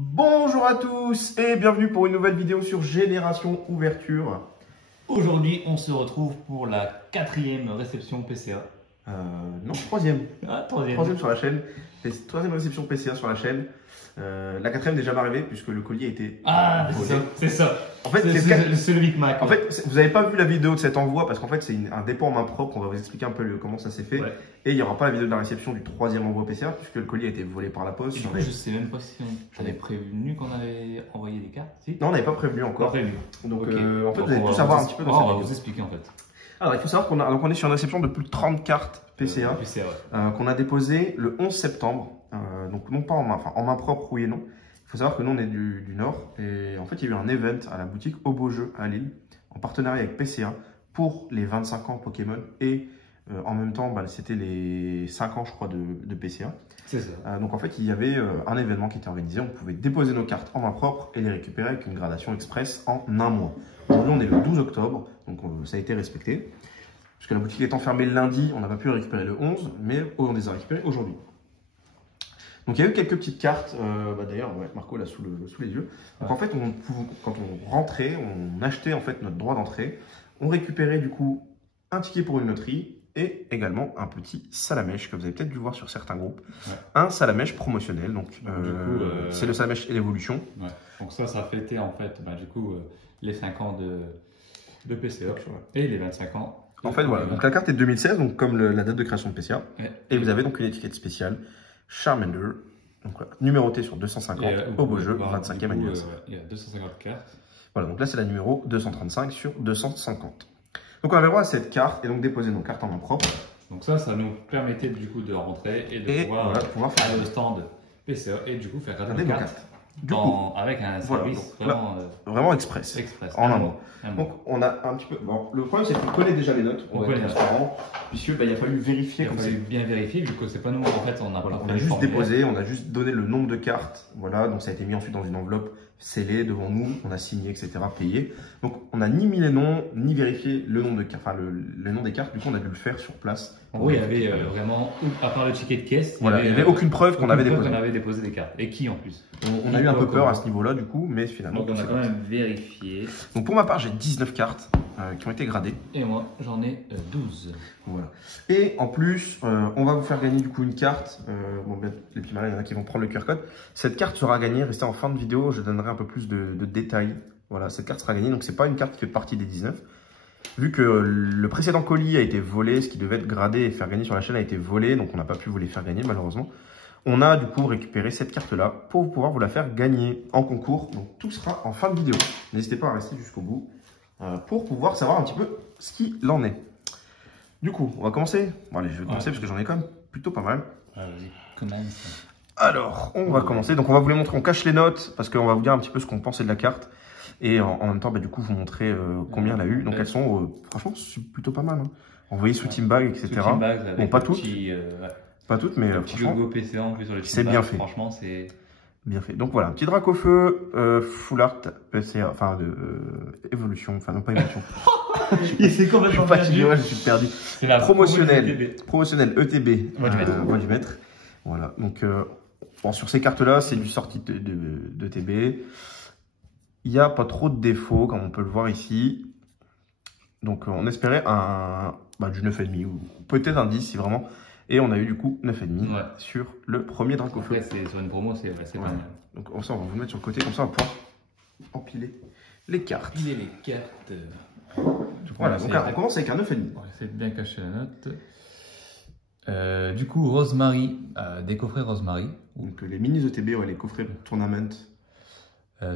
Bonjour à tous et bienvenue pour une nouvelle vidéo sur Génération Ouverture. Aujourd'hui, on se retrouve pour la 4e réception PCA. Non, troisième. Ah, troisième. Troisième sur la chaîne. Troisième réception PCA sur la chaîne. La quatrième n'est jamais arrivée puisque le colis a été volé. C'est ça. En fait, c'est le Big Mac. En fait, vous n'avez pas vu la vidéo de cet envoi parce qu'en fait, c'est un dépôt en main propre. On va vous expliquer un peu comment ça s'est fait. Ouais. Et il n'y aura pas la vidéo de la réception du troisième envoi PCA puisque le colis a été volé par la poste. Du coup, je sais même pas si j'avais prévenu qu'on avait envoyé des cartes. Si. Non, on n'avait pas prévenu encore. Pas prévenu. Donc, Okay. en fait, vous allez tout savoir un petit peu dans cette On va vidéo. vous expliquer en fait. Alors, il faut savoir qu'on est sur une réception de plus de 30 cartes PCA, qu'on a déposées le 11 septembre. Donc, non pas en main, enfin en main propre, oui et non. Il faut savoir que nous, on est du Nord. Et en fait, il y a eu un event à la boutique Au Beau Jeu à Lille, en partenariat avec PCA, pour les 25 ans Pokémon. Et en même temps, c'était les 5 ans, je crois, de PCA. C'est ça. Donc, en fait, il y avait un événement qui était organisé. On pouvait déposer nos cartes en main propre et les récupérer avec une gradation express en un mois. Aujourd'hui, on est le 12 octobre, donc ça a été respecté. Puisque la boutique étant fermée le lundi, on n'a pas pu les récupérer le 11, mais on les a récupérés aujourd'hui. Donc il y a eu quelques petites cartes, d'ailleurs Marco l'a sous les yeux. Donc en fait, quand on rentrait, on achetait en fait notre droit d'entrée, on récupérait du coup un ticket pour une loterie et également un petit salamèche que vous avez peut-être dû voir sur certains groupes. Ouais. Un salamèche promotionnel, donc c'est le salamèche et l'évolution. Ouais. Donc ça fêtait en fait les 5 ans de PCA et les 25 ans. En fait, voilà. Donc la carte est de 2016, donc comme la date de création de PCA. Ouais. Et vous avez donc une étiquette spéciale Charmander, donc voilà, numérotée sur 250 au Beau Jeu, 25e anniversaire. Il y a 250 cartes. Voilà, donc là c'est la numéro 235 sur 250. Donc on avait droit à cette carte et donc déposer nos cartes en main propre. Donc ça nous permettait du coup de rentrer et de pouvoir faire le stand PCA et du coup faire gratter nos cartes. Avec un service vraiment express. En un mot. Donc on a un petit peu. Bon, le problème c'est qu'on connaît déjà les notes. On est transparent, puisque il a fallu vérifier. Il a fallu bien vérifier, vu que c'est pas nous. En fait, on a juste déposé, on a juste donné le nombre de cartes. Voilà, donc ça a été mis ensuite dans une enveloppe scellée devant nous. On a signé, etc. Payé. Donc on n'a ni mis les noms, ni vérifié le nombre de cartes, enfin le nom des cartes. Du coup, on a dû le faire sur place. En gros, il y avait vraiment, à part le ticket de caisse, il n'y avait aucune preuve qu'on avait déposé des cartes. Et qui en plus? On a eu un peu peur à ce niveau-là, du coup, mais finalement. Donc on a quand même vérifié. Donc pour ma part, j'ai 19 cartes qui ont été gradées. Et moi, j'en ai 12. Voilà. Et en plus, on va vous faire gagner du coup une carte. Les petits malins, il y en a qui vont prendre le QR code. Cette carte sera gagnée. Restez en fin de vidéo, je donnerai un peu plus de détails. Voilà, cette carte sera gagnée. Donc c'est pas une carte qui fait partie des 19. Vu que le précédent colis a été volé, ce qui devait être gradé et faire gagner sur la chaîne a été volé, donc on n'a pas pu vous les faire gagner malheureusement. On a du coup récupéré cette carte-là pour pouvoir vous la faire gagner en concours. Donc tout sera en fin de vidéo. N'hésitez pas à rester jusqu'au bout pour pouvoir savoir un petit peu ce qu'il en est. Du coup, on va commencer. Bon allez, je vais commencer parce que j'en ai quand même plutôt pas mal. Vas-y, commence. Alors, on va commencer. Donc on va vous les montrer, on cache les notes parce qu'on va vous dire un petit peu ce qu'on pensait de la carte. Et en même temps, du coup, vous montrer combien elle a eu. Donc elles sont, franchement, c'est plutôt pas mal. Hein. Envoyées sous Team Bag, etc. Bon, pas toutes. Pas toutes, mais franchement, c'est bien fait. Franchement, c'est bien fait. Donc voilà, un petit drac au feu, full art PCA, enfin évolution, enfin non pas évolution. C'est complètement fatigué, ouais, je suis perdu. C'est la promotionnelle ETB, voie du maître. Voilà, donc bon, sur ces cartes-là, c'est du sorti d'ETB. Il n'y a pas trop de défauts, comme on peut le voir ici. Donc on espérait du 9,5 ou peut-être un 10 si vraiment. Et on a eu du coup 9,5 sur le premier drac au feu. Après, sur une promo, c'est pas mal. Donc ça, on va vous mettre sur le côté, comme ça on va pouvoir empiler les cartes. Empiler les cartes. Voilà, donc on commence avec un 9,5. On va essayer de bien cacher la note. Du coup, Rosemary, des coffrets Rosemary. Donc les mini ETB, les coffrets Tournament.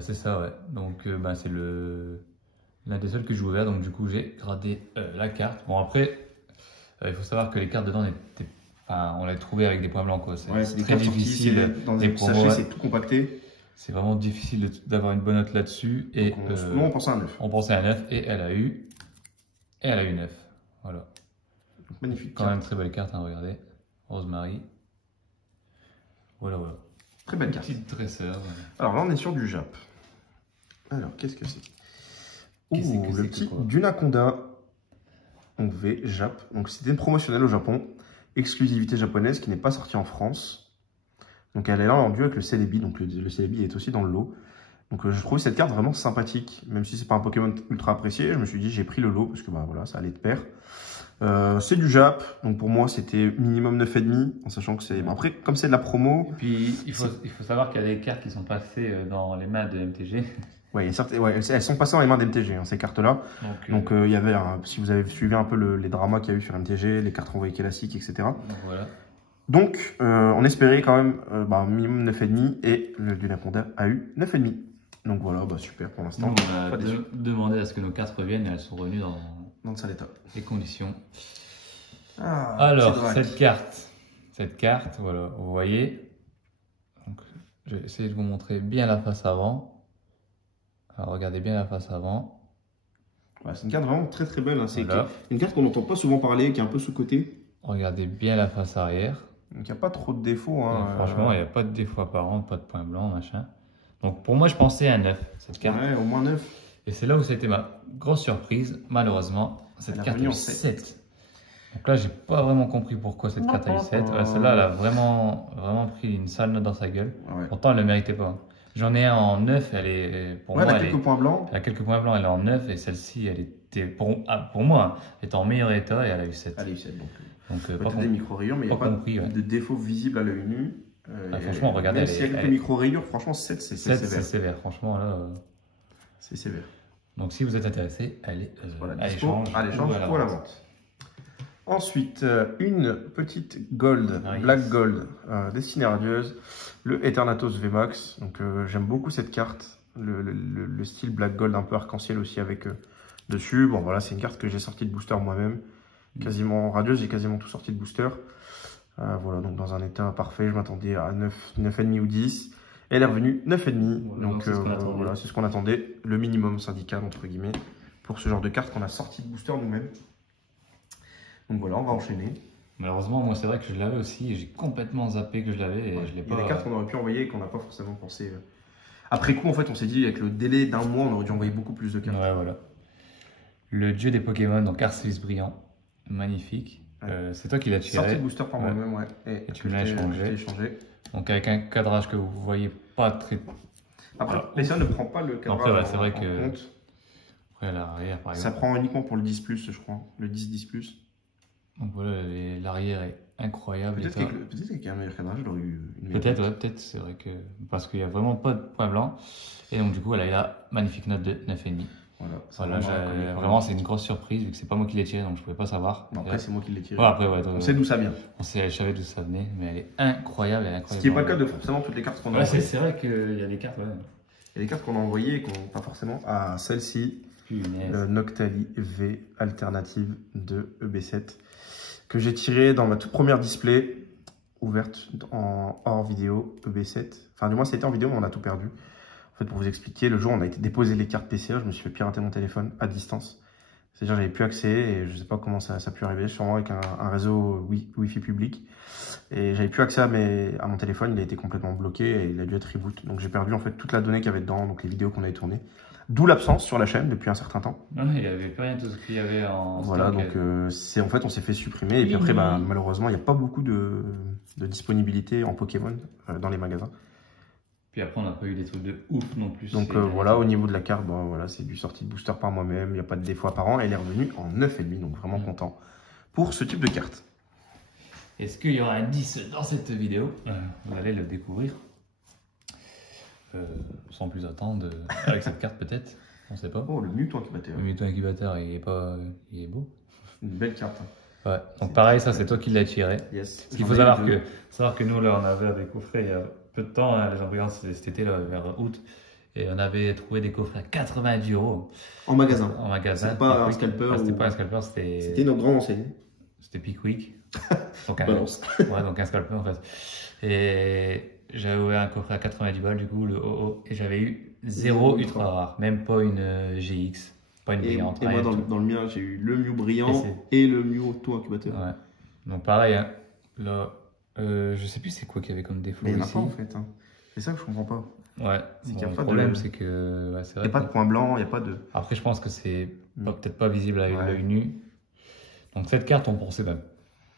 C'est ça, ouais. Donc c'est l'un des seuls que j'ai ouvert, donc du coup j'ai gradé la carte. Bon après, il faut savoir que les cartes dedans on les trouvait avec des points blancs, quoi. C'est très difficile. Dans des sachets, c'est tout compacté. C'est vraiment difficile d'avoir une bonne note là-dessus. Et on pensait à un 9. On pensait à un 9 et elle a eu 9. Voilà. Donc, magnifique. Quand même très belle carte, hein, regardez. Rosemary. Voilà. Très belle carte. Petite dresseur. Alors là, on est sur du Jap. Alors, qu'est-ce que c'est? Le petit Dunaconda. Donc V, Jap. Donc c'était une promotionnelle au Japon. Exclusivité japonaise qui n'est pas sortie en France. Donc elle est là en duo avec le Celebi, donc le Celebi est aussi dans le lot. Donc je trouve cette carte vraiment sympathique, même si c'est pas un Pokémon ultra apprécié, je me suis dit j'ai pris le lot, parce que bah voilà, ça allait de pair. C'est du Jap, donc pour moi c'était minimum 9,5, en sachant que c'est... Bon, après, comme c'est de la promo... Et puis il faut savoir qu'il y a des cartes qui sont passées dans les mains de MTG. Ouais, elles sont passées dans les mains d'MTG, hein, ces cartes-là. Donc il y avait, si vous avez suivi un peu les dramas qu'il y a eu sur MTG, les cartes renvoyées classiques, etc. Donc voilà. Donc on espérait quand même minimum 9,5 et le Dunaconda a eu 9,5. Donc voilà, bah, super pour l'instant. Nous, on a demandé à ce que nos cartes reviennent et elles sont revenues dans le sale état. Les conditions. Ah, alors, cette carte, voilà, vous voyez. Donc, je vais essayer de vous montrer bien la face avant. Alors, regardez bien la face avant. Ouais, c'est une carte vraiment très très belle. Hein. C'est voilà. une carte qu'on n'entend pas souvent parler, qui est un peu sous-côté. Regardez bien la face arrière. Donc, il n'y a pas trop de défauts. Hein. Franchement, il n'y a pas de défauts apparents, pas de points blancs, machin. Donc, pour moi, je pensais à 9, cette carte. Ouais, au moins 9. Et c'est là où c'était ma grosse surprise. Malheureusement, cette carte a eu 7. Donc là, j'ai pas vraiment compris pourquoi cette carte a eu 7. Ouais, celle-là, elle a vraiment pris une sale note dans sa gueule. Ouais. Pourtant, elle ne le méritait pas. J'en ai un en 9, elle est pour moi. Elle a quelques points blancs. Elle a quelques points blancs, elle est en 9 et celle-ci, elle était pour moi, elle était en meilleur état et elle a eu 7. Elle a eu 7 donc pas des micro-rayures, mais il n'y a pas de défaut visible à l'œil nu. Franchement, regardez. Même s'il y a quelques micro-rayures, franchement, 7 c'est sévère. 7 c'est sévère, franchement là. C'est sévère. Donc si vous êtes intéressé, allez à l'échange ou à la vente. Ensuite, une petite gold, black gold, destinée radieuse, le Eternatus VMAX. Donc j'aime beaucoup cette carte, le style black gold un peu arc-en-ciel aussi avec dessus. Bon voilà, c'est une carte que j'ai sortie de booster moi-même, quasiment radieuse, j'ai quasiment tout sorti de booster. Voilà, donc dans un état parfait, je m'attendais à 9,5 ou 10. Elle est revenue 9,5. Voilà, donc voilà, c'est ce qu'on attendait, le minimum syndical entre guillemets, pour ce genre de carte qu'on a sorti de booster nous-mêmes. Donc voilà, on va enchaîner. Malheureusement, moi c'est vrai que je l'avais aussi et j'ai complètement zappé que je l'avais et je l'ai pas. Il y a des cartes qu'on aurait pu envoyer et qu'on n'a pas forcément pensé. Après coup, en fait, on s'est dit avec le délai d'un mois, on aurait dû envoyer beaucoup plus de cartes. Ouais, voilà. Le dieu des Pokémon, donc Arceus brillant, magnifique. Ouais. C'est toi qui l'as tiré. Sorti de booster par moi-même, ouais. Et tu l'as échangé. Donc avec un cadrage que vous voyez pas très. Après, PlayStation ne prend pas le cadrage. Après, c'est vrai que. Après, l'arrière, par exemple. Ça prend uniquement pour le 10+, je crois. Le 10+. Donc voilà, l'arrière est incroyable. Peut-être qu'avec un meilleur cadrage, j'aurais eu une meilleure. Peut-être, ouais, peut-être. C'est vrai que. Parce qu'il n'y a vraiment pas de point blanc. Et donc, du coup, elle a eu la magnifique note de 9,5. Voilà, vraiment, c'est une grosse surprise vu que c'est pas moi qui l'ai tiré, donc je pouvais pas savoir. Bon, après, c'est moi qui l'ai tiré. Ouais, après, on sait d'où ça vient. Je savais d'où ça venait, mais elle est incroyable. Ce qui n'est pas le cas de forcément toutes les cartes qu'on a envoyées. C'est vrai qu'il y a des cartes, ouais. Il y a des cartes qu'on a envoyées et qu'on n'a pas forcément. Ah, celle-ci, Noctali V alternative de EB7, que j'ai tiré dans ma toute première display ouverte en hors vidéo EB7. Enfin, du moins, c'était en vidéo, mais on a tout perdu. En fait, pour vous expliquer, le jour où on a été déposer les cartes PCA, je me suis fait pirater mon téléphone à distance. C'est-à-dire j'avais plus accès et je sais pas comment ça a pu arriver, sûrement avec un réseau Wi-Fi public. Et j'avais plus accès à mon téléphone, il a été complètement bloqué et il a dû être reboot. Donc j'ai perdu en fait toute la donnée qu'il y avait dedans, donc les vidéos qu'on avait tournées. D'où l'absence sur la chaîne depuis un certain temps. Non, il n'y avait pas rien de tout ce qu'il y avait en voilà, stock. Donc en fait on s'est fait supprimer et puis après malheureusement il n'y a pas beaucoup de disponibilité en Pokémon dans les magasins. Puis après, on n'a pas eu des trucs de ouf non plus. Donc voilà, au niveau de la carte, bon, voilà, c'est du sorti de booster par moi-même, il n'y a pas de défaut apparent. Elle est revenue en 9,5, donc vraiment content pour ce type de carte. Est-ce qu'il y aura un 10 dans cette vidéo? Vous allez le découvrir. Sans plus attendre, avec cette carte peut-être, on ne sait pas. Oh, le Mewtwo Incubateur. Le Mewtwo Incubateur, il est beau. Une belle carte. Ouais, donc pareil, ça c'est toi qui l'as tiré. Yes. Ce qu'il faut savoir que nous, là, on avait des coffrets il y a peu de temps, hein, les embryons, c'était cet été, là, vers août, et on avait trouvé des coffrets à 90 €. En magasin. En magasin. C'était pas un scalper. C'était pas un scalper, c'était notre grand enseigne. C'était Pickwick. Donc ouais, donc un scalper en fait. Et j'avais ouvert un coffret à 90 balles, du coup, le OO, et j'avais eu 0 ultra rare, même pas une GX, pas une brillante. Et moi, dans le mien, j'ai eu le Mew brillant et le Mewtwo Incubateur. Ouais. Donc pareil, hein, là. Je sais plus c'est quoi qu'il y avait comme défaut. Mais il n'y en a pas en fait. Hein. C'est ça que je comprends pas. Ouais, le problème c'est que. Ouais, il n'y a pas de point blanc, il n'y a pas de. Après, je pense que c'est peut-être pas visible à l'œil nu. Donc cette carte, on pensait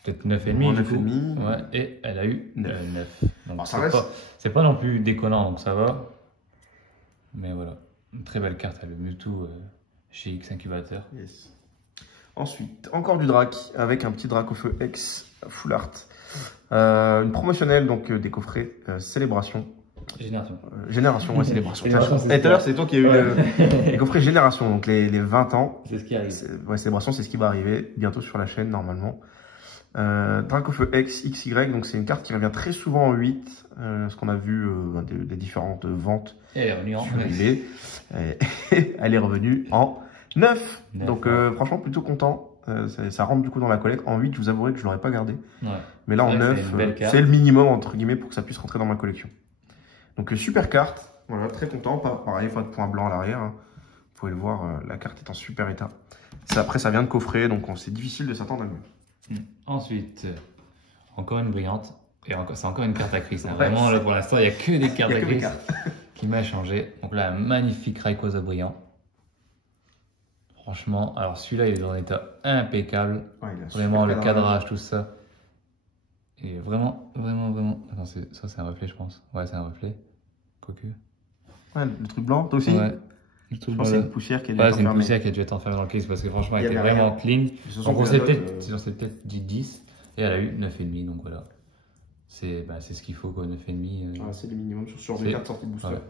peut-être 9,5 Moins du 9,5. coup. Ouais, et elle a eu 9. Donc Alors, ça reste... c'est pas non plus déconnant, donc ça va. Mais voilà, une très belle carte, le Mewtwo chez X Incubateur. Yes. Ensuite, encore du Drac avec un petit Drac au feu X Full Art. Une promotionnelle, donc des coffrets Célébration. Génération. Ouais, Célébration. Génération, Et tout à l'heure, c'est toi qui as eu les coffrets Génération, donc les 20 ans. C'est ce qui arrive. Ouais, Célébration, c'est ce qui va arriver bientôt sur la chaîne, normalement. Drac au feu X, XY, donc c'est une carte qui revient très souvent en 8, ce qu'on a vu des différentes ventes. Et elle est revenue en 9. Elle est revenue en 9. Donc ouais. franchement, plutôt content. Ça rentre du coup dans la collecte. En 8, je vous avouerai que je ne l'aurais pas gardé. Ouais. Mais là, en 9, c'est le minimum, entre guillemets, pour que ça puisse rentrer dans ma collection. Donc super carte. Voilà, très content. Pareil, pas de point blanc à l'arrière. Hein. Vous pouvez le voir, la carte est en super état. Après, ça vient de coffret, donc c'est difficile de s'attendre à mieux. Ensuite, encore une brillante. Et c'est encore une carte à Chris. Hein. Vraiment, là, pour l'instant, il n'y a que des cartes à Chris qui m'a changé. Donc là, un magnifique Rayquaza brillant. Franchement, alors celui-là, il est en état impeccable. Ouais, vraiment, le cadrage, tout ça. Et vraiment. Attends, ça, c'est un reflet, je pense. Ouais, c'est un reflet. Quoique. Ouais, le truc blanc, toi aussi. Ouais. Je pense que c'est une poussière qui a dû être enfermée. Ouais, c'est une poussière qui a dû être enfermée dans le case parce que franchement, elle était vraiment clean. Donc on s'est peut-être dit 10 et elle a eu 9,5. Donc voilà. C'est ce qu'il faut, quoi, 9,5. C'est le minimum sur des cartes sorties de booster. Ouais.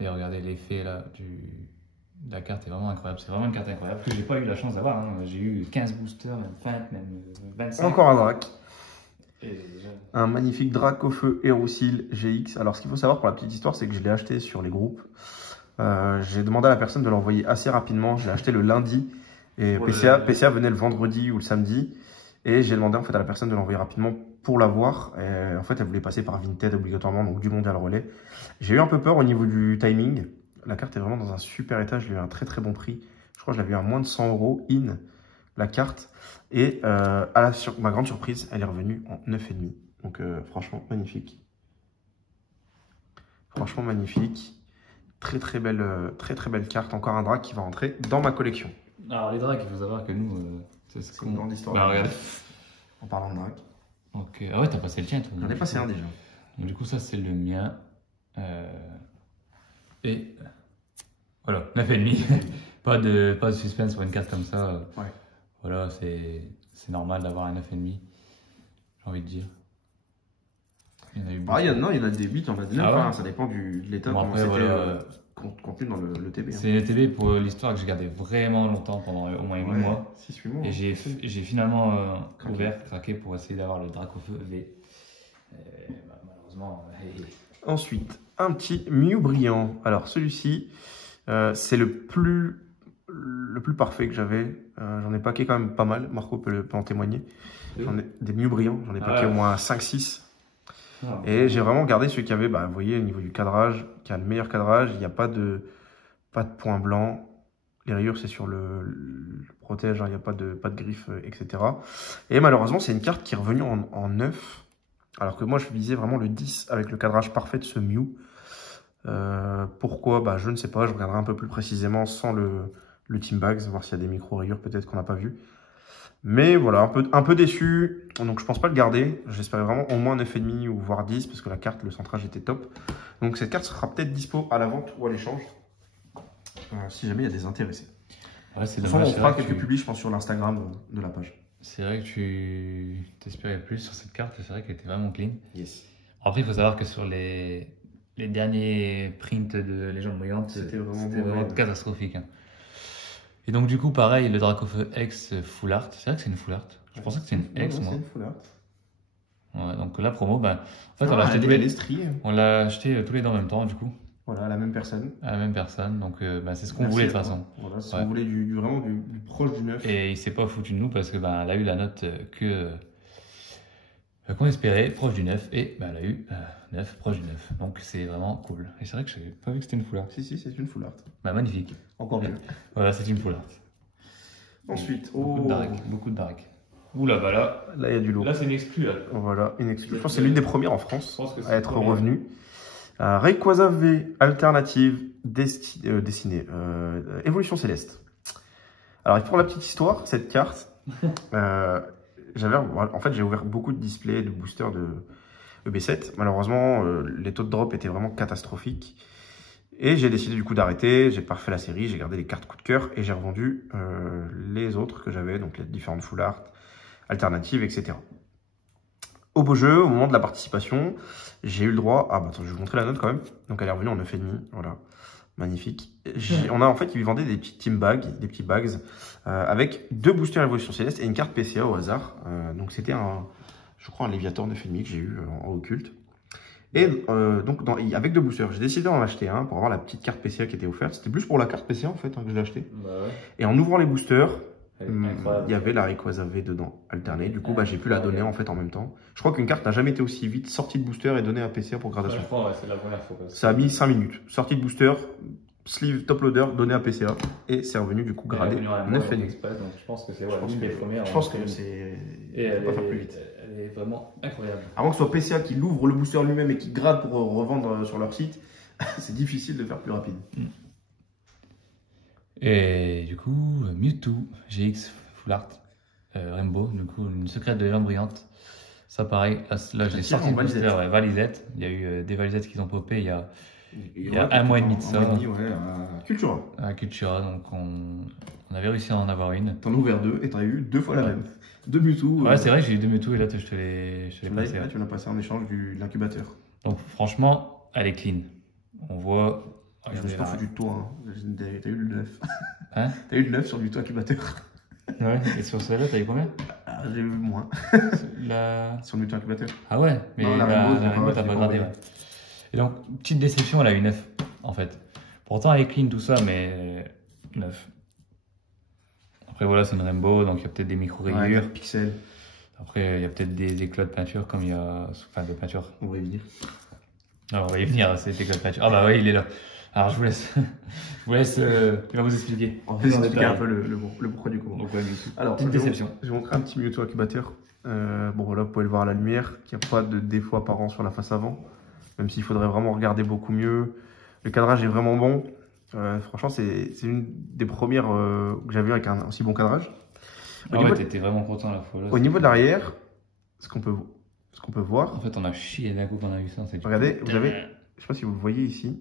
Et regardez l'effet là de la carte est vraiment incroyable. C'est vraiment une carte incroyable que j'ai pas eu la chance d'avoir. Hein. J'ai eu 15 boosters, même 20, même 25. Encore un Drac. Un magnifique Drac au feu Aerosil GX. Alors ce qu'il faut savoir pour la petite histoire, c'est que je l'ai acheté sur les groupes. J'ai demandé à la personne de l'envoyer assez rapidement. Je l'ai acheté le lundi et PCA venait le vendredi ou le samedi. Et j'ai demandé en fait à la personne de l'envoyer rapidement pour l'avoir. En fait, elle voulait passer par Vinted obligatoirement, donc du mondial relais. J'ai eu un peu peur au niveau du timing. La carte est vraiment dans un super état. Je l'ai eu à un très bon prix. Je crois que je l'avais eu à moins de 100 € in la carte. Et ma grande surprise, elle est revenue en 9,5. Donc franchement, magnifique. Franchement, magnifique. Très belle carte. Encore un Drac qui va rentrer dans ma collection. Alors les Dracs, il faut savoir que nous, c'est une grande histoire. Bah, regarde. En parlant de Drac. Donc, ah ouais, t'as passé le tien, toi. J'en ai passé un déjà. Donc, du coup, ça, c'est le mien. Et voilà, 9,5. pas de suspense sur une carte comme ça. Ouais. Voilà, c'est normal d'avoir un 9,5. J'ai envie de dire. Il y en a des 8, on a des 9. Ah ouais. Ça dépend de l'état. Bon, après, voilà. Contenu dans le TB. C'est le TB pour l'histoire que j'ai gardé vraiment longtemps, pendant au moins 8 mois. 6-8 mois. Et j'ai finalement craqué pour essayer d'avoir le Drac au feu V. Malheureusement. Ensuite, un petit Mew brillant. Alors celui-ci, c'est le plus parfait que j'avais. J'en ai paqué quand même pas mal. Marco peut en témoigner. J'en ai des Mew brillants. J'en ai paqué au moins 5-6. Et j'ai vraiment gardé celui qui avait, vous voyez, au niveau du cadrage, qui a le meilleur cadrage. Il n'y a pas de point blanc. Les rayures, c'est sur le protège. Il n'y a pas de griffe, etc. Et malheureusement, c'est une carte qui est revenue en 9. Alors que moi, je visais vraiment le 10 avec le cadrage parfait de ce Mew. Pourquoi? Je ne sais pas. Je regarderai un peu plus précisément sans le Team Bags, voir s'il y a des micro-rayures peut-être qu'on n'a pas vu. Mais voilà, un peu déçu. Donc je pense pas le garder. J'espérais vraiment au moins 9,5 ou voire 10 parce que la carte, le centrage était top. Donc cette carte sera peut-être dispo à la vente ou à l'échange. Si jamais il y a des intéressés. Ouais, c'est dommage. On fera quelques publics, je pense, sur l'Instagram de la page. C'est vrai que tu t'espérais plus sur cette carte. C'est vrai qu'elle était vraiment clean. Yes. Après, il faut savoir que sur les derniers prints de Légende Brillante, c'était vraiment catastrophique. Hein. Et donc, du coup, pareil, le Drac au feu X Full Art. C'est vrai que c'est une Full Art. Je pensais que c'était une X, moi. C'est une Full Art. Ouais, donc la promo, en fait, on l'a acheté tous les deux en même temps, du coup. Voilà, à la même personne. À la même personne, donc c'est ce qu'on voulait de toute façon. Voilà, si on voulait vraiment du proche du 9. Et il s'est pas foutu de nous parce que elle a eu la note qu'on espérait, proche du 9, et elle a eu 9, proche du 9. Donc c'est vraiment cool. Et c'est vrai que je n'avais pas vu que c'était une Full Art. Si, c'est une Full Art. Magnifique. Encore mieux. Voilà, c'est une Full Art. Ensuite, beaucoup de Drac. Ouh là, là, il y a du lot. Là, c'est une exclue. Voilà, une exclue. Je pense que c'est l'une des premières en France à être revenue. Rayquaza V, alternative, dessinée, Évolution Céleste. Alors, pour la petite histoire, cette carte, en fait, j'ai ouvert beaucoup de displays, de boosters de EB7. Malheureusement, les taux de drop étaient vraiment catastrophiques. Et j'ai décidé du coup d'arrêter. J'ai pas refait la série, j'ai gardé les cartes coup de cœur et j'ai revendu les autres que j'avais, donc les différentes full art, alternatives, etc. Au beau jeu, au moment de la participation, j'ai eu le droit... Ah bah attends, je vais vous montrer la note quand même. Donc elle est revenue en 9,5, voilà. Magnifique. On a en fait, ils vendaient des petits team bags, des petits bags, avec 2 boosters Évolution Céleste et une carte PCA au hasard. Donc c'était je crois un Léviator 9,5 que j'ai eu en occulte. Et donc avec 2 boosters, j'ai décidé d'en acheter un pour avoir la petite carte PCA qui était offerte. C'était plus pour la carte PCA en fait que je l'ai acheté. Bah ouais. Et en ouvrant les boosters, Incroyable. il y avait la Rayquaza V dedans, alternée. Du coup, j'ai pu la donner en fait en même temps. Je crois qu'une carte n'a jamais été aussi vite sortie de booster et donnée à PCA pour gradation. Je crois, ouais, c'est la première fois. Ça a mis 5 minutes. Sortie de booster, sleeve top loader, donné à PCA. Et c'est revenu du coup gradé 9,5. Donc je pense que c'est une des premières. Je pense que c'est... Et elle pas faire plus vite. Elle est vraiment incroyable. Avant que ce soit PCA qui l'ouvre le booster lui-même et qui grade pour revendre sur leur site, c'est difficile de faire plus rapide. Et du coup, Mewtwo, GX, Full Art, Rainbow, du coup, une secrète de légende brillante. Ça, pareil, là, je l'ai sorti de booster, ouais, Valisette. Il y a eu des Valisettes qui ont popé il y a un mois et demi de ça. Cultura. À Cultura, donc on avait réussi à en avoir une. T'en as ouvert 2 et t'as eu 2 fois la même. 2 Mewtwo. Ouais, c'est vrai que j'ai eu 2 Mewtwo et là, je te l'ai passé. Là, tu l'as passé en échange de l'incubateur. Donc, franchement, elle est clean. On voit. Je me suis pas foutu de toi, hein. T'as eu le 9. Hein? T'as eu le 9 sur du toit incubateur. Ouais, et sur celle-là, t'as eu combien? J'ai eu moins. Sur le toit incubateur. Ah ouais, mais non, la Rainbow, t'as pas gradé, ouais. Et donc, petite déception, elle a eu 9, en fait. Pourtant, elle est clean, tout ça, mais 9. Après, voilà, c'est une Rainbow, donc il y a peut-être des micro-rayures. Ouais, pixels. Après, il y a peut-être des éclats de peinture, comme il y a. Enfin, de peinture. On va y venir. Alors, on va y venir, c'est éclats de peinture. Ah bah oui, il est là. Alors, je vous laisse. Il va vous expliquer. On va expliquer un peu le pourquoi du comment. Donc, ouais, Mewtwo. Alors, petite déception. Je vais vous montrer un petit Mewtwo incubateur. Bon, voilà, vous pouvez le voir à la lumière, qu'il n'y a pas de défaut apparent sur la face avant. Même s'il faudrait vraiment regarder beaucoup mieux. Le cadrage est vraiment bon. Franchement, c'est une des premières que j'avais avec un aussi bon cadrage. T'étais vraiment content la fois là. Au niveau de l'arrière, ce qu'on peut voir. En fait, on a chié d'un coup qu'on a vu ça. Regardez, vous avez, je sais pas si vous le voyez ici.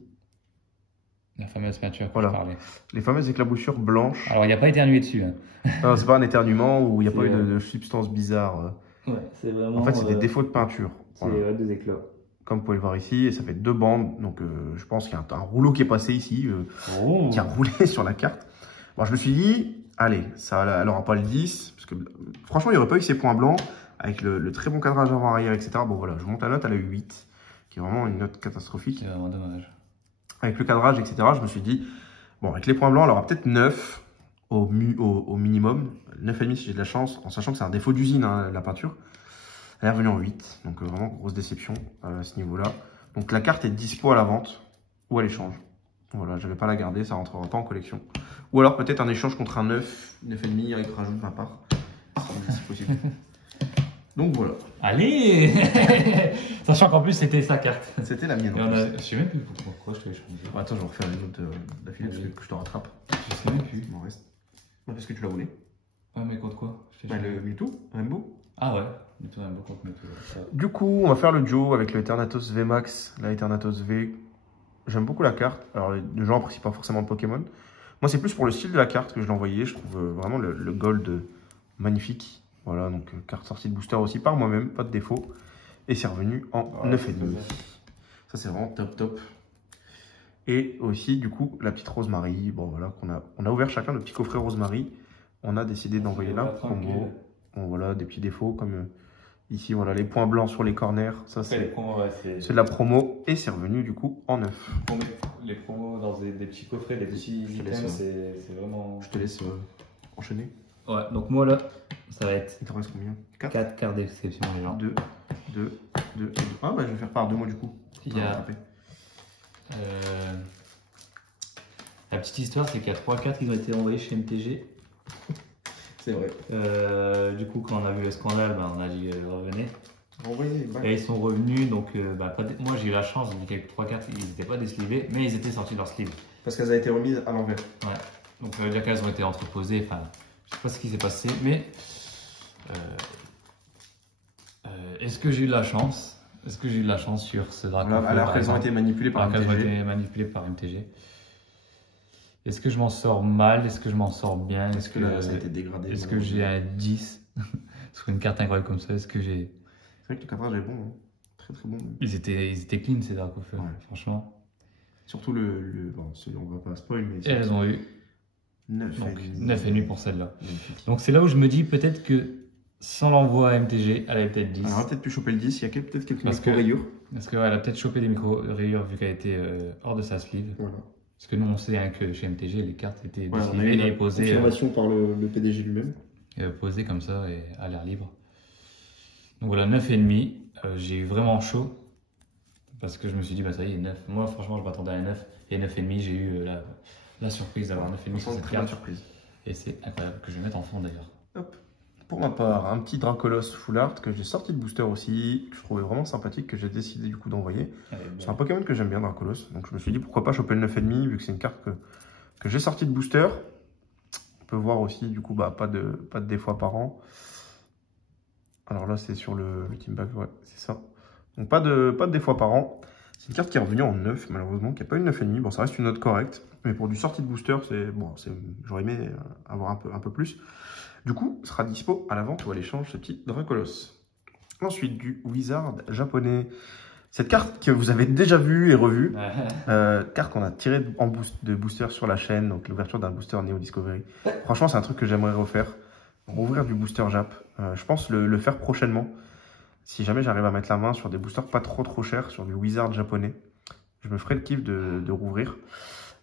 La fameuse peinture voilà. Je parlais. Les fameuses éclaboussures blanches. Alors, il n'y a pas éternué dessus. Hein. Non, c'est pas un éternuement ou il n'y a pas eu de substance bizarre. Ouais, c'est vraiment. En fait, c'est des défauts de peinture. C'est voilà. Des éclats. Comme vous pouvez le voir ici, et ça fait 2 bandes. Donc, je pense qu'il y a un rouleau qui est passé ici, qui a roulé sur la carte. Bon, je me suis dit, allez, ça, elle n'aura pas le 10. Parce que franchement, il n'y aurait pas eu ces points blancs avec le très bon cadrage avant-arrière, etc. Bon, voilà, je monte la note, elle a eu 8, qui est vraiment une note catastrophique. C'est vraiment dommage. Avec le cadrage, etc., je me suis dit, bon, avec les points blancs, elle aura peut-être 9 au minimum. 9,5 si j'ai de la chance, en sachant que c'est un défaut d'usine, hein, la peinture. Elle est revenue en 8, donc vraiment grosse déception à ce niveau-là. Donc la carte est dispo à la vente ou à l'échange. Voilà, je ne vais pas la garder, ça ne rentrera pas en collection. Ou alors peut-être un échange contre un 9, 9,5 avec rajout de ma part, si possible. Donc voilà. Allez. Sachant qu'en plus c'était sa carte. C'était la mienne. Je sais même plus pourquoi je te l'ai changé. Bon, attends, je vais refaire une autre d'affilée parce que je te rattrape. Je sais même plus. Il m'en reste. Ouais, parce que tu l'as volé. Ouais, mais contre quoi? Le Mewtwo, Rainbow. Ah ouais, Mewtwo Rainbow contre Mewtwo. Du coup, on va faire le duo avec le Eternatus VMAX, la Eternatus V. J'aime beaucoup la carte. Alors, les gens apprécient pas forcément de Pokémon. Moi, c'est plus pour le style de la carte que je l'ai envoyé. Je trouve vraiment le gold magnifique. Voilà, donc carte sortie de booster aussi par moi-même, pas de défaut. Et c'est revenu en 9,5. Ça, c'est vraiment top. Et aussi, du coup, la petite Rosemary. Bon, voilà, on a ouvert chacun le petit coffret Rosemary. On a décidé d'envoyer là, promo. Bon, voilà, des petits défauts comme ici, voilà, les points blancs sur les corners. Ça, c'est de la promo. Et c'est revenu, du coup, en 9. Les promos dans des petits coffrets, des petits items, c'est vraiment... Je te laisse enchaîner. Ouais, donc moi là, ça va être. Il t'en reste combien? 4 cartes d'exception, les gens. 2. Ah, bah je vais faire par 2 mois du coup. Il y a. La petite histoire, c'est qu'il y a 3 cartes qui ont été envoyées chez MTG. C'est vrai. Du coup, quand on a vu le scandale, on a dit revenez. Renvoyez, et ils sont revenus, donc moi j'ai eu la chance, vu qu'il y a 3 cartes, ils n'étaient pas déslivés, mais ils étaient sortis de leur sleeve. Parce qu'elles ont été remises à l'envers. Ouais. Donc ça veut dire qu'elles ont été entreposées, enfin. Je sais pas ce qui s'est passé, mais Est-ce que j'ai eu de la chance? Est-ce que j'ai eu de la chance sur ce Dracofeu? Alors qu'elles ont été manipulées par Qu'elles ont MTG. été manipulées par MTG. Est-ce que je m'en sors mal? Est-ce que je m'en sors bien? Est-ce que là, ça a été dégradé? Est-ce que j'ai un 10 sur une carte incroyable comme ça? Est-ce que j'ai... C'est vrai que le cadrage est bon, hein. Très très bon. Ils étaient clean ces Dracofeu, Ouais. franchement. Surtout bon, on va pas spoil, mais Et elles ont eu 9,5 pour celle-là. Donc c'est là où je me dis peut-être que sans l'envoi à MTG, elle avait peut-être 10. Alors, on aurait peut-être pu choper le 10, il y a peut-être quelques Parce que- micro-rayures. Parce qu'elle a peut-être chopé des micro-rayures vu qu'elle était hors de sa sleeve. Voilà. Parce que nous on sait hein, que chez MTG les cartes étaient Ouais, on a eu déslivées et une posées, confirmation par le PDG lui-même. posées comme ça et à l'air libre. Donc voilà, 9,5. J'ai eu vraiment chaud. Parce que je me suis dit, bah ça y est, 9. Moi franchement je m'attendais à un 9. Et 9,5, j'ai eu la surprise d'avoir 9,5 sur cette Très bonne carte. surprise. Et c'est incroyable que je vais mettre en fond d'ailleurs. Hop. Pour ma part, un petit Dracolos Full Art que j'ai sorti de booster aussi, que je trouvais vraiment sympathique, que j'ai décidé du coup d'envoyer. C'est un Pokémon que j'aime bien, Dracolos. Donc je me suis dit pourquoi pas choper le 9,5 vu que c'est une carte que j'ai sortie de booster. On peut voir aussi du coup bah, pas de défaut apparent. Alors là c'est sur le Team Bag, ouais, c'est ça. Donc pas de défaut apparent. C'est une carte qui est revenue en 9 malheureusement, qui n'a pas eu 9,5. Bon ça reste une note correcte. Mais pour du sortie de booster, j'aurais aimé avoir un peu plus. Du coup, sera dispo à la vente ou à l'échange ce petit Dracolos. Ensuite, du Wizard japonais. Cette carte que vous avez déjà vue et revue. Carte qu'on a tirée de booster sur la chaîne. Donc l'ouverture d'un booster Neo Discovery. Franchement, c'est un truc que j'aimerais refaire. Rouvrir du booster Jap. Je pense le faire prochainement. Si jamais j'arrive à mettre la main sur des boosters pas trop chers, sur du Wizard japonais. Je me ferai le kiff de rouvrir.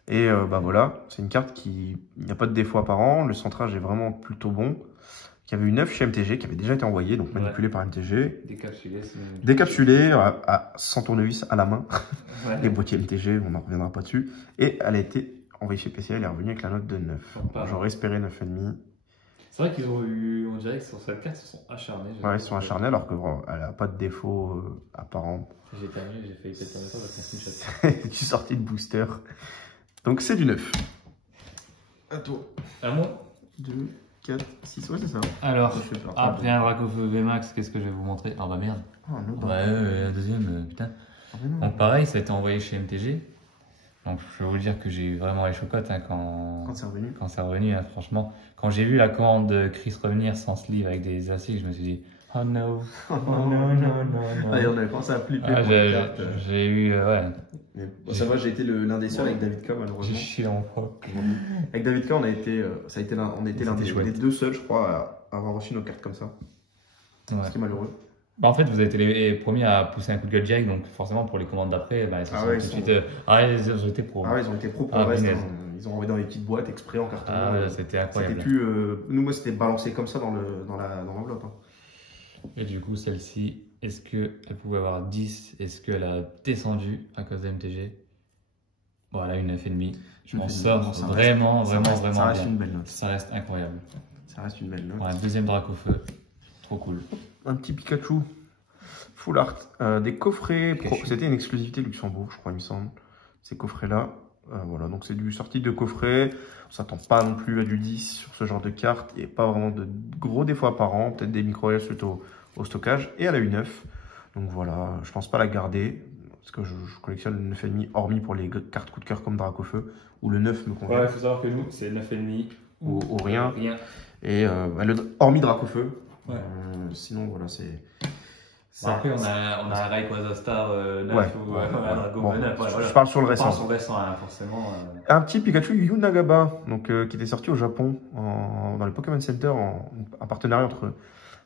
Et bah voilà, c'est une carte qui n'y a pas de défaut apparent, le centrage est vraiment plutôt bon, qui avait eu 9 chez MTG, qui avait déjà été envoyé, donc manipulé par MTG. Décapsulé sans tournevis à la main, les boîtiers MTG, on n'en reviendra pas dessus. Et elle a été envoyée chez PCA, elle est revenue avec la note de 9. J'aurais espéré 9,5. C'est vrai qu'ils ont eu, on dirait que sur cette carte, ils se sont acharnés. Ouais, ils sont acharnés alors qu'elle n'a pas de défaut apparent. J'ai terminé, j'ai failli péter en même temps avec un screenshot. Tu sortis de booster. Donc c'est du 9. À toi. À moi 2, 4, 6, ouais c'est ça. Alors, après un Dracofeu VMAX, qu'est-ce que je vais vous montrer? Ah bah merde. Oh, no, Ouais, la deuxième, putain. non. Donc pareil, ça a été envoyé chez MTG. Donc je vais vous dire que j'ai eu vraiment les chocottes hein, Quand c'est revenu. quand c'est revenu, hein, franchement. Quand j'ai vu la commande de Chris revenir sans sleeve avec des élastiques, je me suis dit, oh no, oh no. Ouais, on avait commencé à flipper Ah, pour les cartes. j'ai eu, ouais, Mais, bon, ça va, j'ai été l'un des seuls avec David K j'ai malheureusement. chié dans mon froc. Avec David K, on était l'un des chouette. les deux seuls, je crois, à avoir reçu nos cartes comme ça. Ouais. Ce qui est malheureux. Bah, en fait, vous avez été les premiers à pousser un coup de gueule direct, donc forcément pour les commandes d'après, bah, Ah ouais, tout de suite. Ils ont été pro. Ah ouais, ils ont été pro pour Ah, le reste. punaise. Ils ont envoyé dans les petites boîtes exprès en carton. Ah ouais, c'était incroyable. Moi, c'était balancé comme ça dans l'enveloppe. Hein. Et du coup, celle-ci, est-ce qu'elle pouvait avoir 10? Est-ce qu'elle a descendu à cause de MTG? Bon, elle a une 9,5. Je m'en sors vraiment Ça reste bien. une belle note. Ça reste incroyable. Ça reste une belle note. Pour un deuxième Dracofeu, trop cool. Un petit Pikachu Full Art. Des coffrets. C'était une exclusivité Luxembourg, je crois, il me semble. Ces coffrets-là. Voilà, donc c'est du sortie de coffret. On s'attend pas non plus à du 10 sur ce genre de carte. Et pas vraiment de gros défauts apparents. Peut-être des micro suite au stockage. Et elle a eu 9. Donc voilà, je pense pas la garder. Parce que je collectionne le 9,5 hormis pour les cartes coup de cœur comme Dracofeu. Où le 9 me convient. Ouais, il faut savoir que nous, c'est 9,5 ou rien. Rien. Et hormis Dracofeu. Ouais. Sinon, voilà, c'est. Bon, après, on a un Rayquaza Star 9 Ouais. ou un Drago 9. Je parle sur le récent. Sur le récent, hein, forcément. Un petit Pikachu Yunagaba, donc, qui était sorti au Japon dans les Pokémon Center, un partenariat entre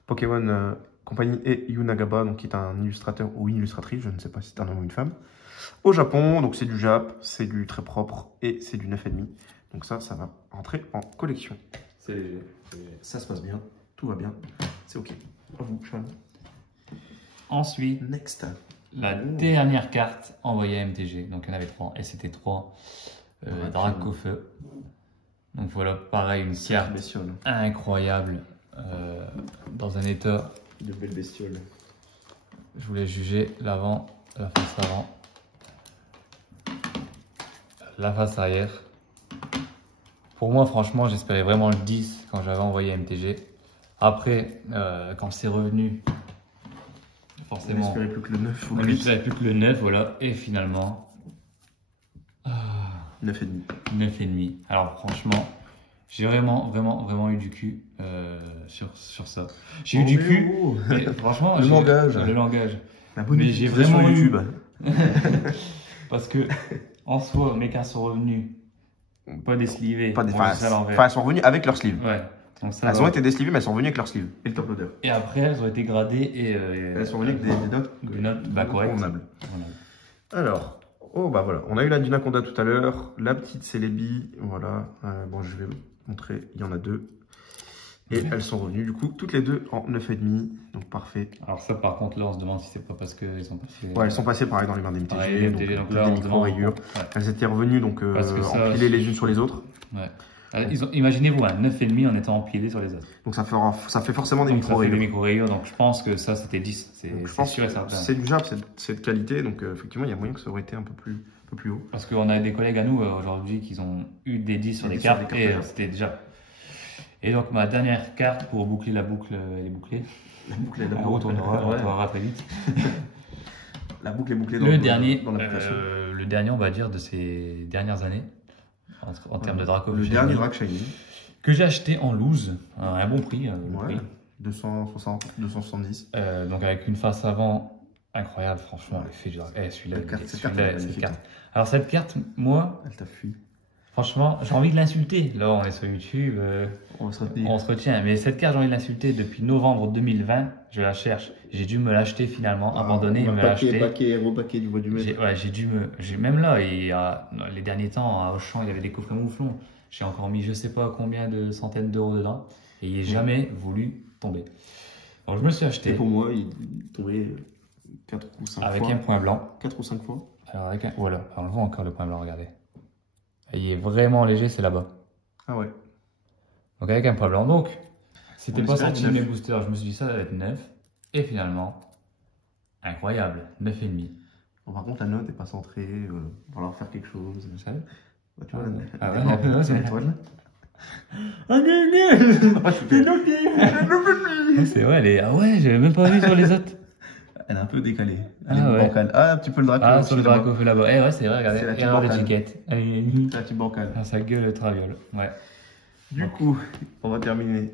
Pokémon Company et Yunagaba, donc, qui est un illustrateur ou une illustratrice, je ne sais pas si c'est un homme ou une femme, au Japon. Donc c'est du Jap, c'est du très propre et c'est du 9,5. Donc ça va rentrer en collection. C'est léger. Ça se passe bien, tout va bien, c'est ok. À vous, Sean. Ensuite, Next. la dernière carte envoyée à MTG. Donc il y en avait 3 et c'était 3 Dracofeu. Donc voilà, pareil, une carte Bestiole. incroyable dans un état. De belles bestioles. Je voulais juger l'avant, la face avant, la face arrière. Pour moi, franchement, j'espérais vraiment le 10 quand j'avais envoyé MTG. Après, quand c'est revenu, forcément. On n'espérait plus que le 9 ou On le 8. n'espérait plus que le 9, voilà. Et finalement, 9,5. 9,5. Alors franchement, j'ai vraiment eu du cul sur ça. J'ai eu du cul, mais franchement, Le langage. Le langage. La bonne Mais j'ai utilisation vraiment eu- YouTube. Parce que, en soi, mes cartes sont revenus pas déslivées. Pas des Bon, faces. c'est à l'envers. Enfin, elles sont revenues avec leur sleeve. Ouais. Donc ça, Elles ont été déslivées, mais elles sont revenues avec leur sleeve. Et le top loader. Et après, elles ont été gradées et. Elles sont revenues avec des notes. Des notes correctes. convenables. Voilà. Alors, bah voilà, on a eu la Dunaconda tout à l'heure, la petite Celebi, voilà. Bon, je vais vous montrer, il y en a deux. Et elles sont revenues, du coup, toutes les deux en 9,5, donc parfait. Alors ça, par contre, là, on se demande si c'est pas parce qu'ils sont passés. Ouais, elles sont passées pareil dans les mains des pareil, MTG, les MTG, donc toutes là, des on se demande. micro-rayures. Ouais. Elles étaient revenues, donc Parce que ça, empilées les unes sur les autres. Ouais. Imaginez-vous un 9,5 en étant empilé sur les autres. Donc ça fait forcément des Donc ça fait des micro-rayures. micro-rayures, donc je pense que ça, c'était 10. Donc, je C'est pense sûr et que certain. c'est du jab, c'est de qualité, donc effectivement, il y a moyen que ça aurait été un peu plus haut. Parce qu'on a des collègues à nous aujourd'hui qui ont eu des 10 sur Des des 10 sur cartes des et cartes, c'était déjà. Et donc ma dernière carte pour boucler la boucle, elle est bouclée. La boucle est On retournera très vite. La boucle est bouclée Le dernier, dans l'application. le dernier, on va dire, de ces dernières années, en termes de Draco. Le dernier Drac Shiny. Que j'ai acheté en loose, à un bon prix. Le Ouais. prix. 260, 270. Donc avec une face avant incroyable, franchement, l'effet du Draco. Celui-là, Cette carte, cette celui-là, carte, elle est cette magnifique. carte. Alors cette carte, moi, Elle t'a fui. franchement, j'ai envie de l'insulter. Là, on est sur YouTube. On va se retenir. On se retient, mais cette carte, j'ai envie de l'insulter depuis novembre 2020. Je la cherche. J'ai dû me l'acheter finalement, abandonner et me l'acheter. Repaquer du bois du maître. J'ai dû me. Même là, dans les derniers temps, à Auchan, il y avait des coffrets mouflons. J'ai encore mis je sais pas combien de centaines d'euros dedans et il n'est jamais voulu tomber. Donc je me suis Et acheté pour moi, il tombait 4 ou 5 avec fois. un point blanc. 4 ou 5 fois. Alors, avec un. Voilà, alors, on voit encore le point blanc, regardez. Et il est vraiment léger, c'est là-bas. Ah ouais. Donc avec un point blanc. Donc, c'était On pas espère sorti du de mes 9. boosters. Je me suis dit ça va être 9. Et finalement, incroyable, 9,5. Bon, par contre, la note n'est pas centrée. Il va falloir faire quelque chose. Vous savez? Bah, tu vois, Ah la- ouais, la- c'est la- vrai. l'étoile. Ah non, Ah, super. c'est vrai, elle est. Ah ouais, j'avais même pas vu sur les autres. Elle est un peu décalée. Ah Elle est ouais. bancale. Ah, un petit peu le Draco. Ah, aussi, sur le là-bas. Draco fait là-bas. Eh ouais, c'est vrai, regardez. C'est la petite Erreur bancale. d'étiquette. Allez, C'est la petite bancale. ah, ça gueule le traviole. Ouais. Du coup, on va terminer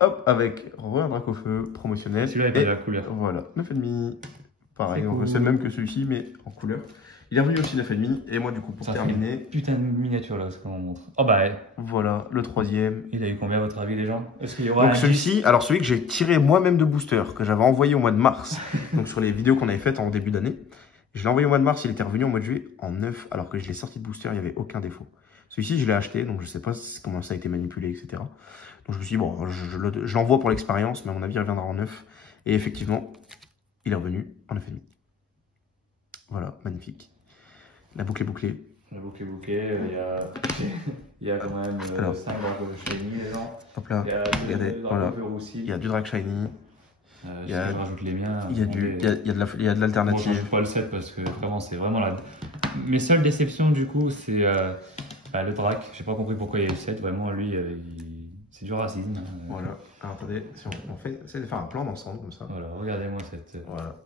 hop, avec un Draco feu promotionnel. Celui-là, il Et a de la couleur. Voilà, 9,5. Pareil, C'est cool. c'est le même que celui-ci, mais en couleur. Il est revenu aussi 9,5. Et moi, du coup, pour Ça fait terminer, putain de miniature là, ce qu'on montre. Oh bah, ouais. voilà, le troisième. Il a eu combien à votre avis, les gens? Est-ce qu'il y aura Donc un celui-ci, alors celui que j'ai tiré moi-même de booster, que j'avais envoyé au mois de mars, donc sur les vidéos qu'on avait faites en début d'année. Je l'ai envoyé au mois de mars, il était revenu au mois de juillet en 9, alors que je l'ai sorti de booster, il n'y avait aucun défaut. Celui-ci, je l'ai acheté, donc je sais pas comment ça a été manipulé, etc. Donc je me suis dit, bon, je l'envoie pour l'expérience, mais à mon avis, il reviendra en 9. Et effectivement, il est revenu en 9,5. Voilà, magnifique. La boucle est bouclée. Le bouquet, il y a quand même Alors. 5 Draco shiny, les gens. Hop là, Il y a regardez, deux voilà. Draco roussi. il y a du Drag Shiny, il y a- Si je rajoute les miens. il y a de Moi, je l'alternative. change pas le set parce que vraiment, c'est vraiment la. Mes seules déceptions, du coup, c'est le Drac. J'ai pas compris pourquoi il y a eu le set. Vraiment, lui, c'est du racisme. Voilà. Alors attendez, si on fait, c'est de faire un plan d'ensemble comme ça. Voilà, regardez-moi cette. Voilà.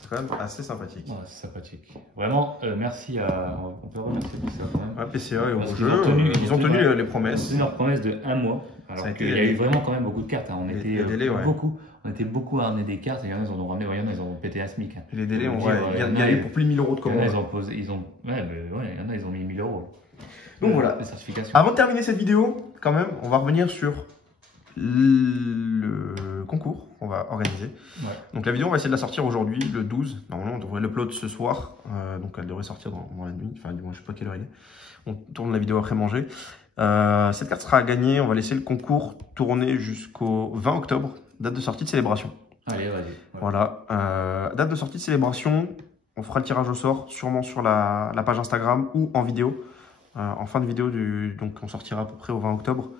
C'est quand même assez sympathique. Ouais, c'est sympathique. Vraiment, merci à. On peut remercier pour ça quand même. Ouais, PCA et Parce au qu'ils jeu, ont tenu- ils ont tenu ouais. les promesses. C'est leur promesse de 1 mois. Alors Ça a qu'il été- y a eu vraiment quand même beaucoup de cartes. Hein. On Les- était les délais, ouais. beaucoup. On était beaucoup à ramener des cartes. Il y en a, ils en ont ramené. Il y en a, ils ont pété à SMIC. Hein. Et les délais, Faut ouais, le dire, il y en a a, eu pour plus de 1000 euros de Il y en a, commande. ils ont posé. Ils ont. Ouais, il y en a, ils ont mis 1000 euros. Donc voilà. Les certifications. Avant de terminer cette vidéo, quand même, on va revenir sur le concours qu'on va organiser. Ouais. Donc la vidéo, on va essayer de la sortir aujourd'hui, le 12. Normalement, on devrait l'upload ce soir. Donc elle devrait sortir dans la nuit. Enfin, du moins, je sais pas quelle heure il est. On tourne la vidéo après manger. Cette carte sera à gagner. On va laisser le concours tourner jusqu'au 20 octobre, date de sortie de célébration. Allez, vas-y. Voilà. Date de sortie de célébration. On fera le tirage au sort sûrement sur la page Instagram ou en vidéo. En fin de vidéo, donc on sortira à peu près au 20 octobre.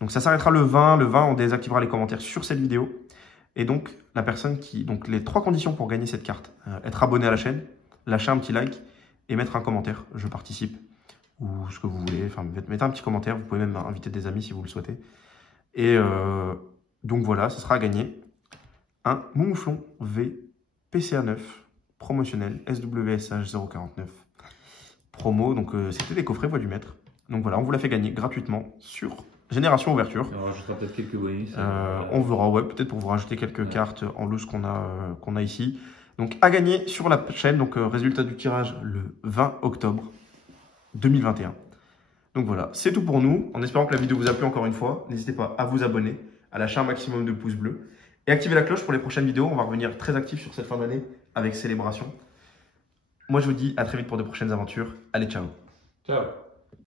Donc ça s'arrêtera le 20. Le 20, on désactivera les commentaires sur cette vidéo. Et donc, la personne qui... Donc les 3 conditions pour gagner cette carte. Être abonné à la chaîne, lâcher un petit like et mettre un commentaire. Je participe. Ou ce que vous voulez. Enfin, mettez un petit commentaire. Vous pouvez même inviter des amis si vous le souhaitez. Et donc voilà, ce sera à gagner. Un Mouflon V PCA 9, promotionnel, SWSH 049, promo. Donc c'était des coffrets voix du maître. Donc voilà, on vous l'a fait gagner gratuitement sur Génération Ouverture. On rajoutera peut-être quelques bonus. On verra, ouais, peut-être pour vous rajouter quelques cartes en loose qu'on a ici. Donc à gagner sur la chaîne, donc résultat du tirage le 20 octobre 2021. Donc voilà, c'est tout pour nous. En espérant que la vidéo vous a plu encore une fois, n'hésitez pas à vous abonner, à lâcher un maximum de pouces bleus et activer la cloche pour les prochaines vidéos. On va revenir très actif sur cette fin d'année avec Célébration. Moi je vous dis à très vite pour de prochaines aventures. Allez, ciao. Ciao.